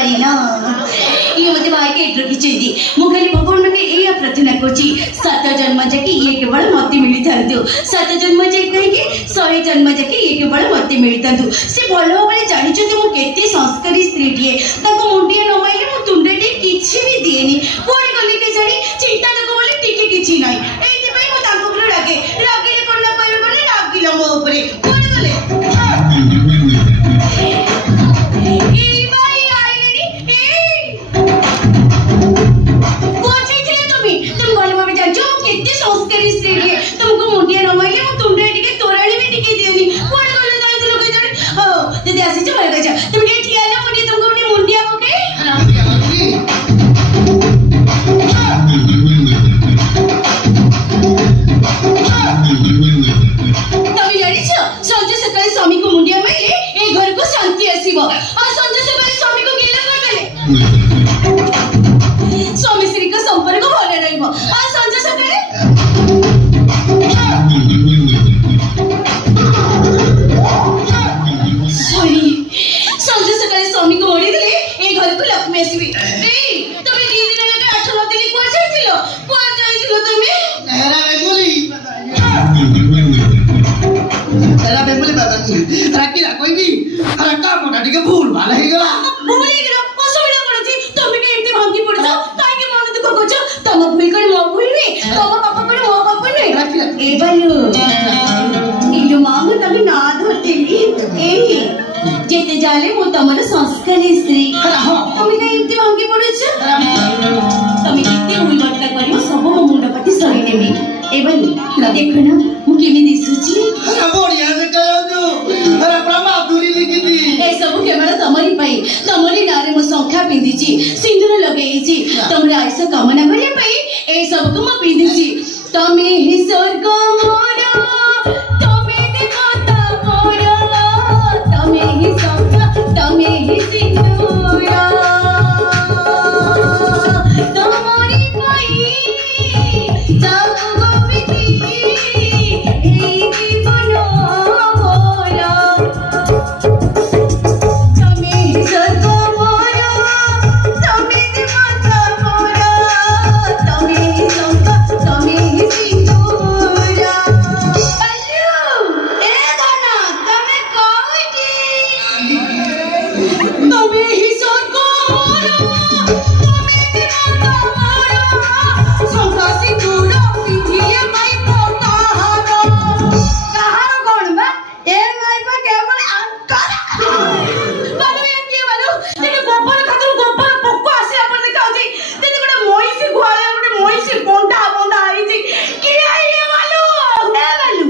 Sorry ना ये मत भाई के एड्रो किचेदी मु खाली भगवान में एया प्रार्थना करछि 7 जन्म जाके ये केवल मते मिली थांतु 7 जन्म जाके कहि कि 100 जन्म जाके ये केवल मते मिली थांतु से भलो भाबरे जानि छथि मु केते संस्कारी स्त्री टिए ताको मुंडिया न माइले मु तुंडे टे किछि भी दिएनी कोने गले के जानि चिंता तको बोले टिके किछि नै एति पई मु ताको पुरो रागिले कोना पाइबे कोने रागिलो मो ऊपरे कोने गले संस्कारी स्त्री तुमको मुंडिया न माइले मु तुंडे टिके तोराणी में टिके दिएनी कोन गले जाय तो लोग जाने हो दीदी आसी छ मर गया तुम के ठिया ले मुंडी तुमको मुंडिया ओके तभी जानी छ संजय सकाळे स्वामी को मुंडिया माइले ए घर को शांति आसीबो और संजय सकाळे स्वामी को गिला कर देले स्वामी श्री का संपर्क भले रहइबो और संजय सकाळे संजय सकाळे स्वामी को मोड़ी दिले ए घर को लक्ष्मी आसीबी ए तमे 2 दिन लगे 8 9 दिन को जाइथिलो तमे तेरा बेंगुली बाबा राखी रा कोई की अरे काम मोटा टिके भूल भाला हे गला असुविधा पड़छि तमे के एते भांगी पड़ जाओ काई के मन दुख कोछ तम भूल कर मो भूल ने तम पापा कर मो पापा ने राखी ए बालू ए जो मांग तमे ना धरतेली ए जेते जाले मो तमर संस्कारी स्त्री तमे के एते भांगी पड़छ तमे किते भूल बट्टा करियो सब मो मुंडा पति सही नेमी ए बालू देखो ना मु केमी दिसुची अरे बढ़िया से कहो जो अरे प्रमा दूरी लिखिती ए सब केवल तमरी पई तमरी नारे मु संख्या पिंदिची सिंदूर लगेईची तमरे आयुष कामना करिया पई ए सब को म पिंदिची तमे ही स्वर्ग मोरा तमे देवता मोरा तमे ही संख्या तमे ही सिंदूरा तमरी पई सब गोविती हे जीवन मोरा तमे स्वर्ग मोरा तमे देवता मोरा तमे ही संख्या तमे ही सिंदूरा अल्लू ए गाना तमे कोठी तमे ही स्वर्ग मोरा तमे देवता मोरा संख्या सिंदूर पिंधिए माई पोता हारो कहार कोन बा ए माई बा केवल अंकर बालू ये के बालू तेरे गोबर खातिर गोबर पक्को आसे अपन देखाउची तेरे गोटे मोइसी गुआले गोटे मोइसी बोंडा बोंडा आईची की आई ये बालू ए बालू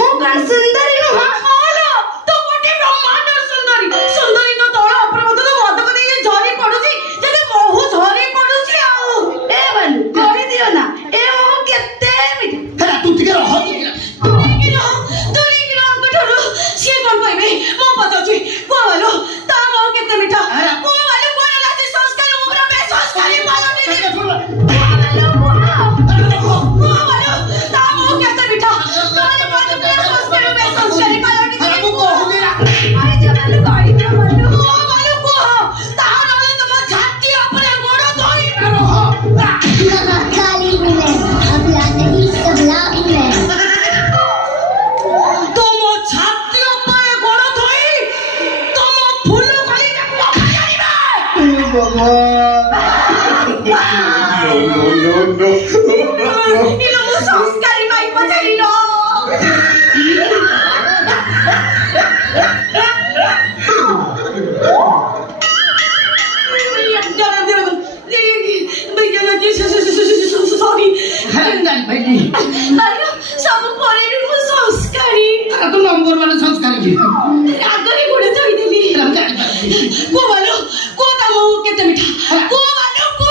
मो कण सुंदरी नु हालो तो गोटे ब्रह्मांड सुंदरी सुंदरी तो तोळ ऊपर मत तो वदक देई झरी पडुची जदे बहु झरी पडुची आउ ए बालू कहि दियो ना ए मो केते मिठ अरे तू टिके रह सिए कौन कहबे मो पचाची को वालो ता मो केते मिठा को वालो कोन लाजी संस्कार मोरा बे संस्कारी पालो वालो ता मो केते मिठा कोन वालो बे संस्कारी पालो अरे मु कहू दे अरे जब गाड़ी में वालो को ता नले तुम छाती अपने गोड़ धोई रहो खाली मिले अगला नहीं सबला मिले 이놈의 संस्कारी माई पचारिनो सब परे मु संस्कारी तू नंबर वाला संस्कारी आगरे गोड़े धोई देली को वालो को तमो केते मिठा को वालो को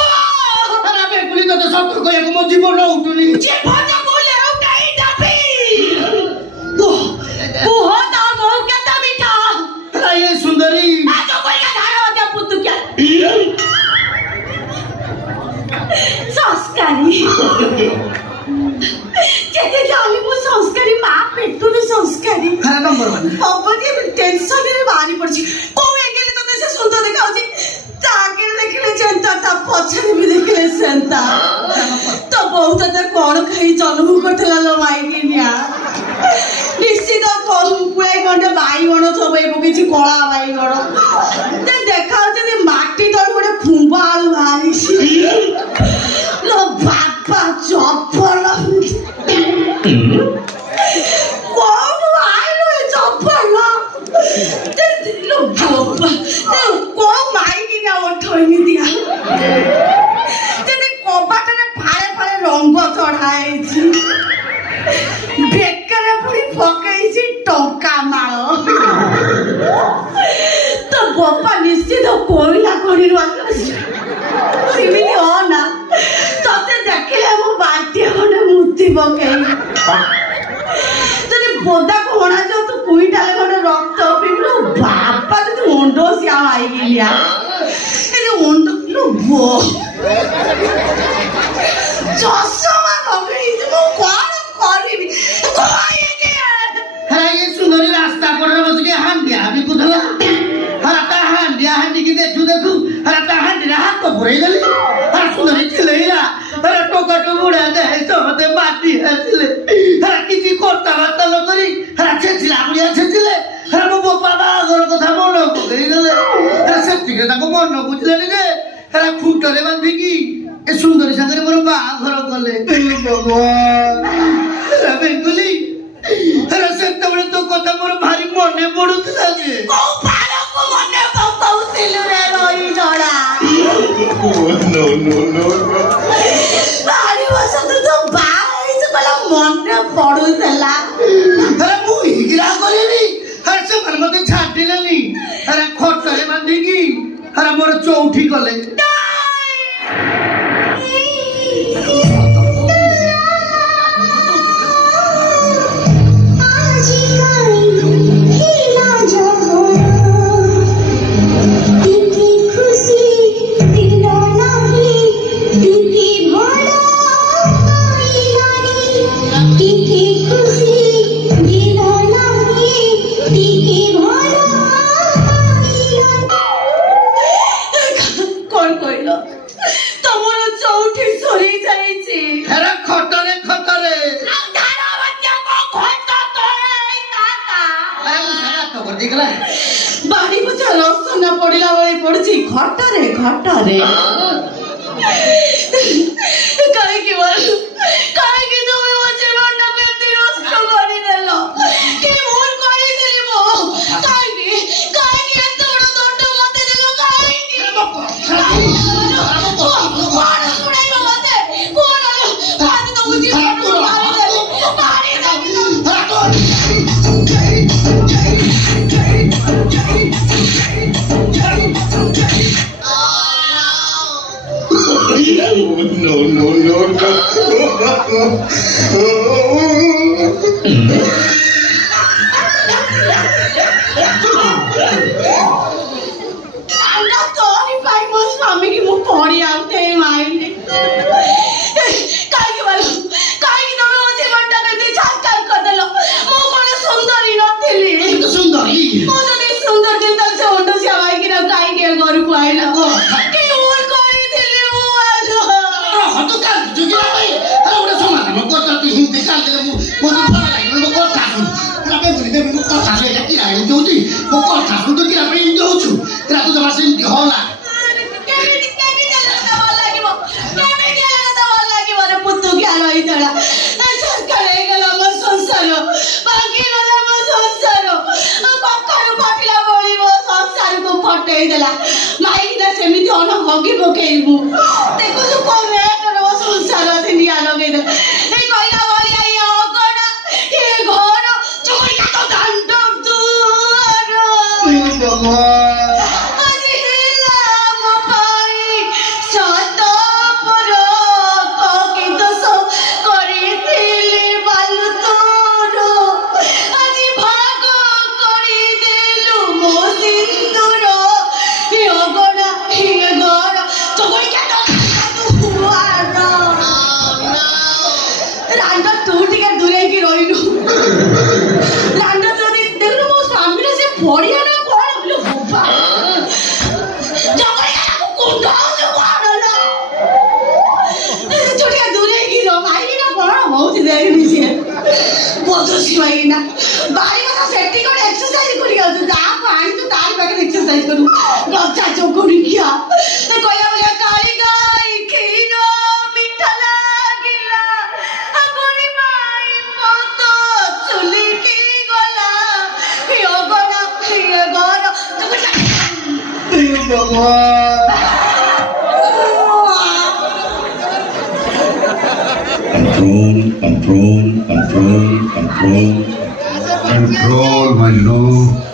अरे बेंगुली तो सब को एक मो जीवन उठुनी जे भाजा बोले उठाई डाबी को हो तमो केते मिठा अरे ये सुंदरी आ तो कोई का धारा क्या पुतु क्या संस्कारी जेते जाली मु संस्कारी मा पेटुनु संस्कारी अरे नंबर 1 अब के टेंशन रे बारी पड़ची को एंगल तो से सुंदर देखाउची ता କେନ୍ତା ତ ବହୁତ ତ କଣ ଖାଇ ଜନ୍ମ କରିଥିଲା ଲୋ ମାଇକିନିଆ ନିଶ୍ଚିତ ପୁଳେ ଖଣ୍ଡେ ବାଇଗଣ ଚୋବେଇ ପକେଇଛି କଳା ବାଇଗଣ ଦେଖାଯାଉଛି ମାଟି ତଳୁ ଗୋଟେ ଖୁମ୍ବ ଆଳୁ ବାହାରିଛି ଲୋ ବାପା ଚପଲ କଣ ଆଇଲୁ ଏ ଚପଲ ଲୋ ବାପା କଣ ମାଇକିନା ଓଠ ଏମିତିଆ କବାଟରେ ଫାଳେ ଫାଳେ ରଙ୍ଗ ଚଢା ହେଇଛି ବେକରେ ପୁଣି ପକେଇଛି ଟଙ୍କା ମାଳ ତ ବୋପା ନିଶ୍ଚିତ କୋଇଲା ଖଣିରୁ ସେମିତି ହ ନା ତତେ ଦେଖିଲେ ମୁଁ ବାଟିଆ ଖଣ୍ଡେ ମୂର୍ତ୍ତି ପକେଇ ଯଦି ବୋଦାକୁ ଅଣାଯାଉ ତୁ କୁଇଣ୍ଟାଲେ ଖଣ୍ଡେ ରକ୍ତ ପିଇଲୁ ବାପା ଯଦି ଓଣ୍ଡସିଆ ମାଇକିଲିଆ ଏ ଓଣ୍ଡ ବୋ ଚଷମା ଲଗେଇଛି ମୁଁ କଣ କରିବି ये सुंदरी रास्ता पर बसके हांडिया बिकुथला हरता हांडिया हांडी की देखु देखु हरता हांडी हाथ तो भरे गली हर सुंदरी चिल्लाइला हर टोका तो बुढ़ा दे तो मते माटी हसले हर किती कोर्ता वाता लो करी हर छेचिला बुढ़िया छेचिले हर मो बापा घर कथा मन को गई गले हर सेफ्टी के ताको मन बुझले रे हर फुटरे बांधिकी ए सुंदरी संगे मोर बा घर गले भगवान हर बेंगुली हर सेतबळे तो कथा मोर भारी मने पडुतला जे को पारको मने पकाउतिलु रे रोई जडा no. भारी बसत तो बाई से कला मने पडुतला अरे मु हिगिरा गलेनी हर से मन मते छाटिलेनी अरे खोटरे बांधिकी अरे मोर चौठी गले बाड़ी पछा रस न पड़िला बळे पड़छि घटरे घटरे काहे कि तुम मजे मंडा पे रस करी देलो के भूल करी देली मो काहे कि एत बड़ दंड मते देलो काहे कि कोन सुनाइबो मते कोन हाथ तो उजी मारी दे स्वामी की मुख पड़ी आते हैं माइंड काहे वाला काहे की तुम मुझे घंटा करके छाटकार कर देलो मो कोन सुंदरी नथिली सुंदरी मो जदी सुंदर दिन तक से ओंडो से आवाई कि ना काहे के घर को आइला के ओर करी देली मो आलो हतो का जुगी भाई अरे उडे समाधान मो कोता तू हिंदी काल दे मो तो भला लागलो मो कोता सुन तेरा पे बुरी दे मो कोता से की राय जोती मो कोता सुन तो किरा पे इंदो छु तेरा तो जमा से होला सेमती अन हगी पकेबू देखु कमे संसार से निया लगे कहला भलिया ये अगड़ा ये घर चोरिया तो दांड दूर Go, माइना बारी में सेटिंग को एक्सरसाइज करी आ जा पानी तो तार पाके एक्सरसाइज करू गच्चा चौकुड़ी किया ते कोया बोले काली गाय खीरो मीठा लागिला अगुनी माई पतो चुली की गला यो गला ये गला Control, my lord.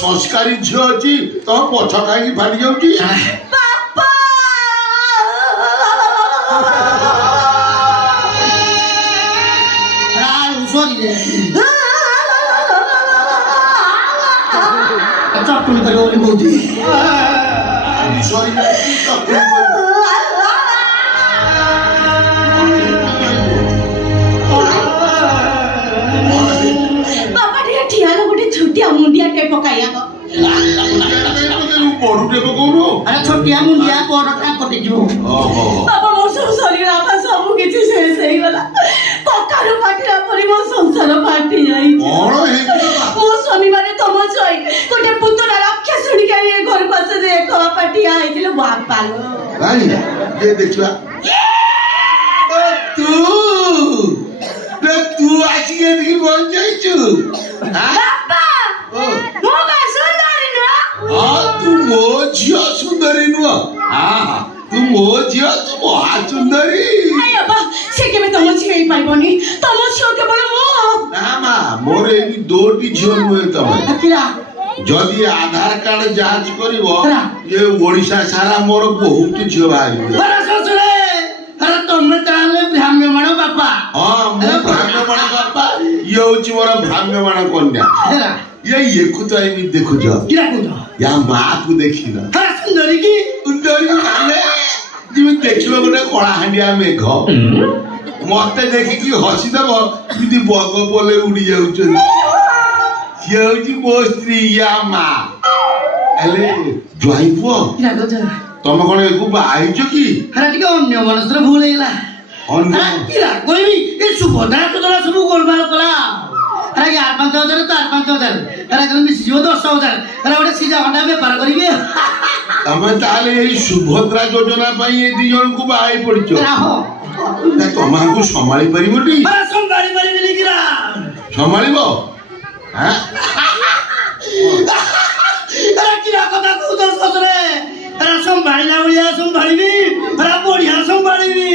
संस्कारी झील अच्छी तो पछ खाई फाड़ी जाऊँगी ଚକୁଳି କରିବ ବୋଲି କହୁଛି। ସରି ବାପା ଟିକେ ଠିଆ ହେଲ ଗୋଟେ ଛୋଟିଆ ମୁଣ୍ଡିଆ ଟେ ପକାଇବ। ବଡୁଟେ ପକଉନୁ। ଆରେ ଛୋଟିଆ ମୁଣ୍ଡିଆ ବଡଟା କଟିଯିବ। ବାପା ମୋ ସବୁ ସରିଗଲା ବାପା ସବୁ କିଛି ଶେଷ ହେଇଗଲା। କକାରୁ ଫାଟିଲା ପରି ମୋ ସଂସାର ଫାଟି ଯାଇଛି। କଣ ହେଇଛି? ମୋ ସ୍ୱାମୀ ମାନେ ତମ ଜୟ ଗୋଟେ ପୁତୁରା ରକ୍ଷା ଶୁଣିକି ଏ ଘରକୁ ଆସେ ଏକ ବାପା ଠିଆ ହେଇଥିଲେ ବାପା ନାଇଁ ଇଏ ଦେଖିବା ତୁ ଆସିକି ଏଠିକି ବଞ୍ଚ ଯାଇଛୁ। ବାପା ମୋ ମା ସୁନ୍ଦରୀ ନୁହଁ। ହଁ ତୁ ମୋ ଝିଅ ସୁନ୍ଦରୀ ନୁହଁ। ତୁ ମୋ ଝିଅ ତୁ ମହା ସୁନ୍ଦରୀ। ବାପା ସେ କେବେ ତମ ଝିଅ ହେଇପାରିବନି। ତମ ଝିଅ କେବଳ ମୁଁ। ନା ମା ମୋର ଏମିତି ଦୋଟି ଝିଅ ନୁହେଁ ତମେ। ଯଦି ଆଧାର କାର୍ଡ ଯାଞ୍ଚ କରିବ ଏ ଓଡିଶା ସାରା ମୋର ବହୁତ ଝିଅ ବାହାରିବେ। ତମେ ତାହେଲେ ଭ୍ରାମ୍ୟମାଣ ବାପା। ହଁ ମୁଁ ଭ୍ରାମ୍ୟମାଣ ବାପା। ଇଏ ହଉଛି ମୋର ଭ୍ରାମ୍ୟମାଣ କନ୍ୟା। ଏକୁ ତ ଏମିତି ଦେଖୁଛ ୟା ମାକୁ ଦେଖିଲ ସୁନ୍ଦରୀ କି ସୁନ୍ଦରୀ ମାନେ ଯେମିତି ଦେଖିବ ଗୋଟେ କଳାହାଣ୍ଡିଆ ମେଘ ମତେ ଦେଖିକି ହସିଦବ ଯେମିତି ବଗ ପଲେ ଉଡି ଯାଉଛନ୍ତି। ସିଏ ହଉଛି ମୋ ସ୍ତ୍ରୀ ୟା ମା। ହେଲେ ଜ୍ୱାଇଁ ପୁଅ ତମେ କଣ ଏକୁ ବାହା ହେଇଛ କି? ଟିକେ ଅନ୍ୟ ମନସ୍ର ଭୁଲ ହେଇଗଲା। କହିବି ଏ ସୁଭଦ୍ରା ଯୋଜନା ସବୁ ଗୋଳମାଳ କଲା। ୟାର 5,000 ତାର 5,000 ମିଶିଯିବ 10,000 ଗୋଟେ ସିଝା ଅଣ୍ଡା ବେପାର କରିବି। ତମେ ତାହେଲେ ଏଇ ସୁଭଦ୍ରା ଯୋଜନା ପାଇଁ ଏ 2 ଜଣଙ୍କୁ ବାହା ହେଇ ପଡିଛ। ତମକୁ ସମ୍ଭାଳି ପାରିବଟି? ସମ୍ଭାଳି ପାରିବିନି କିରା ସମ୍ଭାଳିବ? କିରା କଥା କହୁଛ ସତରେ? ସମ୍ଭାଳିଲା ଭଳିଆ ସମ୍ଭାଳିବି ବଢିଆ ସମ୍ଭାଳିବି।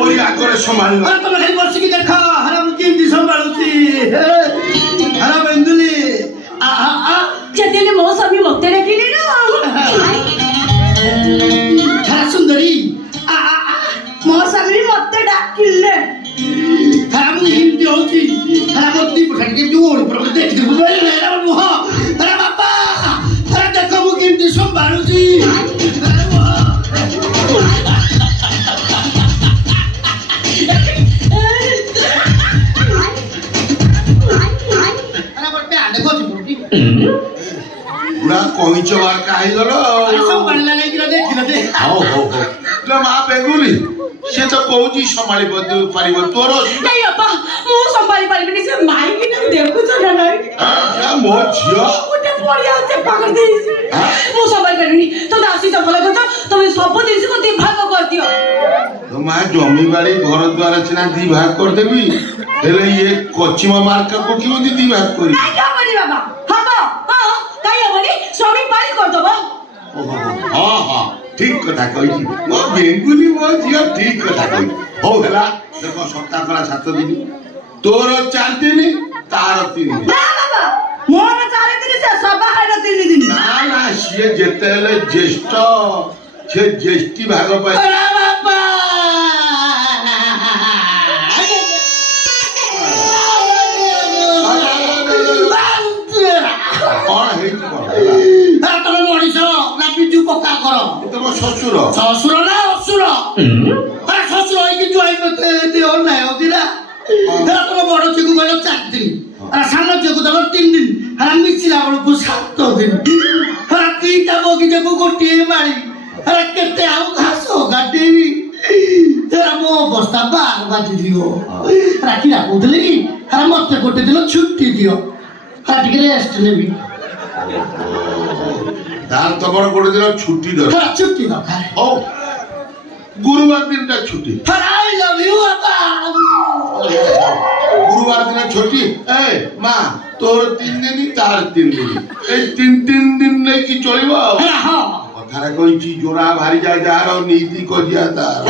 ଓଇ ଆଗରେ ସମ୍ଭାଳିବ। ତମେ ଖାଲି ବସିକି ଦେଖ ମୁଁ କେମିତି ସମ୍ଭାଳୁଛି। ବେନ୍ଦୁଲି ଯେତେବେଳେ ମୋ ସ୍ୱାମୀ ମତେ ଡାକିଲେ ସୁନ୍ଦରୀ ମୋ ସ୍ୱାମୀ ମତେ ଡାକିଲେ ମୁଁ ଏମିତି ହଉଛି ମତେ କେମିତି ଓଳି ପ୍ରବଳ ଦେଖିଦେବୁ ନୁହଁ। ବାପା ଦେଖ ମୁଁ କେମିତି ସମ୍ଭାଳୁଛି। ପୁରା କଇଁଚ ବାର୍କା ହେଇଗଲ। ମା ବେଗୁଲି ସେ ତ କହୁଛି ସମ୍ଭାଳି ପାରିବ ତୋର। ମୁଁ ସମ୍ଭାଳି ପାରିବିନି। ସେ ମାଇକି ଦେଖୁଛ ନା ନାଇଁ ମୋ ଝିଅ ଗୋଟେ ପଡିଆ ପାଖରେ ଦେଇଛି। ମୁଁ ସମ୍ଭାଳି ପାରିବିନି। ତମେ ଆସିଛ ଭଲ କଥା। ତମେ ସବୁ ଜିନିଷକୁ 2 ଭାଗ କରିଦିଅ। ମା ଜମି ବାଡି ଘର ଦ୍ୱାର ସିନା 2 ଭାଗ କରିଦେବି ହେଲେ ଇଏ କଚିମ ମାର୍କାକୁ କେମିତି 2 ଭାଗ କରିବି? ହବନି ବାବା ହବ। କାଇଁ ହବନି? ସ୍ୱାମୀ ପାଳି କରିଦବ। ହଁ ଠିକ କଥା କହିଛି ମୋ ବେଙ୍ଗୁଲି ମୋ ଝିଅ ଠିକ କଥା କହିଛି। ହଉ ହେଲା ଦେଖ ସପ୍ତାହ 7 ଦିନ ତୋର 4 ଦିନ ତାର 3 ଦିନ। ମୋର 4 ଦିନ ସେ ସବାହାର 3 ଦିନ। ନା ସିଏ ଯେତେବେଳେ ଜ୍ୟେଷ୍ଠ ସେ ଜ୍ୟେଷ୍ଠି ଭାଗ ପାଇ। କଣ ହେଇଛି ତମେ ମଣିଷ ନା ବିଜୁ ପକ୍କା କର? ତମ ଶ୍ୱଶୁର ଶ୍ୱଶୁର ନା ଅସୁର? ଶ୍ୱଶୁର ହେଇକି ଜ୍ୱାଇଁ ମତେ ଅନ୍ୟାୟ ହଉଥିଲା। ତମ ବଡ ଝିଅକୁ ଗଲ 4 ଦିନ ସାନ ଝିଅକୁ ଦବ 3 ଦିନ ମିଶିଲା ବେଳକୁ 7 ଦିନ। 2ଟା ବଗିଚାକୁ ଗୋଟିଏ ମାଳି କେତେ ଆଉ ଘାସ କାଟିବି। ମୋ ଅବସ୍ଥା 12 ବାଜିଯିବ। କିରା କହୁଥିଲେ କି ମତେ ଗୋଟେ ଦିନ ଛୁଟି ଦିଅ ଟିକେ ରେଷ୍ଟ ନେବି। ତାର ତମର ଗୋଟେ ଦିନ ଛୁଟି ଦରକାର। ଛୁଟି ଦରକାର। ହଉ ଗୁରୁବାର ଦିନଟା ଛୁଟି। ଗୁରୁବାର ଦିନ ଛୁଟି। ମା ତୋର 3 ଦିନ ତାର 3 ଦିନ ଏଇ 3 ଦିନ ନେଇକି ଚଳିବ। ଆଉ କଥାରେ କହିଛି ଜୋରା ଭାରି ଯାଏ ଯାହାର ନୀତି କଜିଆ ତାର।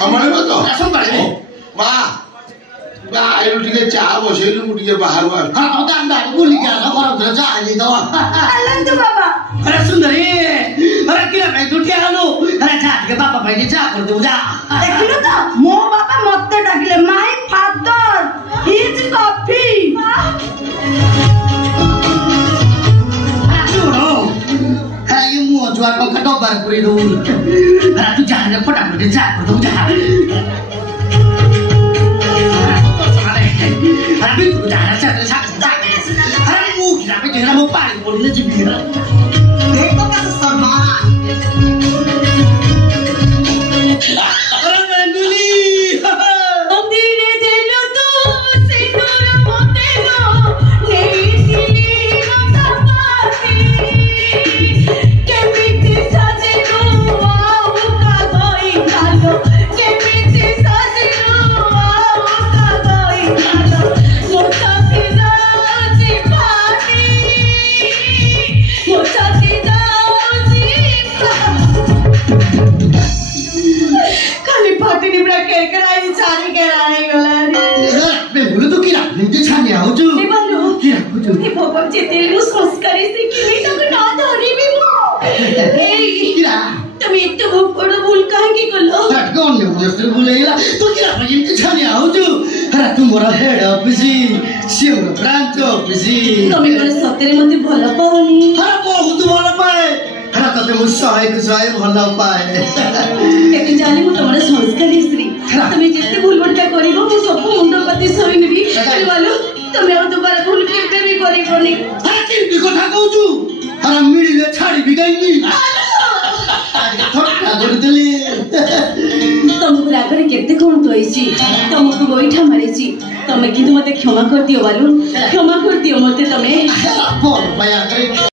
ସମ୍ଭାଳିବ ତ? ମା ଆଇଲୁ ଟିକେ ଚା ବସେଇଲୁ ମୁଁ ଟିକେ ବାହାରୁ ବୁଲିକି ଆସ ଘର ସୁନ୍ଦରୀ ତୁ ଠିଆ ହେଲୁ ଟିକେ ବାପା ପାଇଁ ଚା କରିଦେବୁ ଯା। ଦେଖିଲୁ ତ ମୋ ବାପା ମତେ ଡାକିଲେ ମାଇ ଫାଦର ହିଜ କଫି। पार पुरे दो अरे तू जा रे फटाफट जा कर दो जा अरे तू जा रे जा अरे मुंह गिरा पे तेरा मुंह पार बोलने जी गिरा देख तो कैसे सरमारा अरे मंगली धीरे दिलो तू सिंदूर मोते नो नहीं सिली मता पाती के बीते सजनो आओ का कोई खालो के बीते सजनो आओ का कोई खालो मोटा सीधा जी पानी मोटा सीधा जी खाली पाटी निबड़ा के आई सारी के आने गला रे बे बोलो तो किरा निंते छाने आओ जो ए बालो किरा कुछ ए भगवान जेते नु संस्कारी से कि मैं तक ना धरी भी ए किरा तुम इतना बड़ा भूल काहे की कलो हट कौन ने मुझसे बोलेगा तो किरा भाई निंते छाने आओ जो अरे तू मोरा हेड ऑफिस शिव ब्रांच ऑफिस तुम कोन सତରେ मते भला पावनी अरे बहुत भला पाए अरे तते मु सहाय भला पाए एक जानी मु तमरा संस्कारी स्त्री तुम जेते भूल बड़का करिवो मु सब मुंड पति सही नेबी अरे बालो तुम और दोबारा भूल केबे भी करिवोनी अरे की কথা कहू अरे मिडिले छाड़ी भी गई थोड़ा करदली तुमको रागरे केते कोन तोइसी तुमको गोइठा मारिसी तमे किंतु मते क्षमा कर दियो बालू क्षमा कर दियो मते तमे बोल भैया करे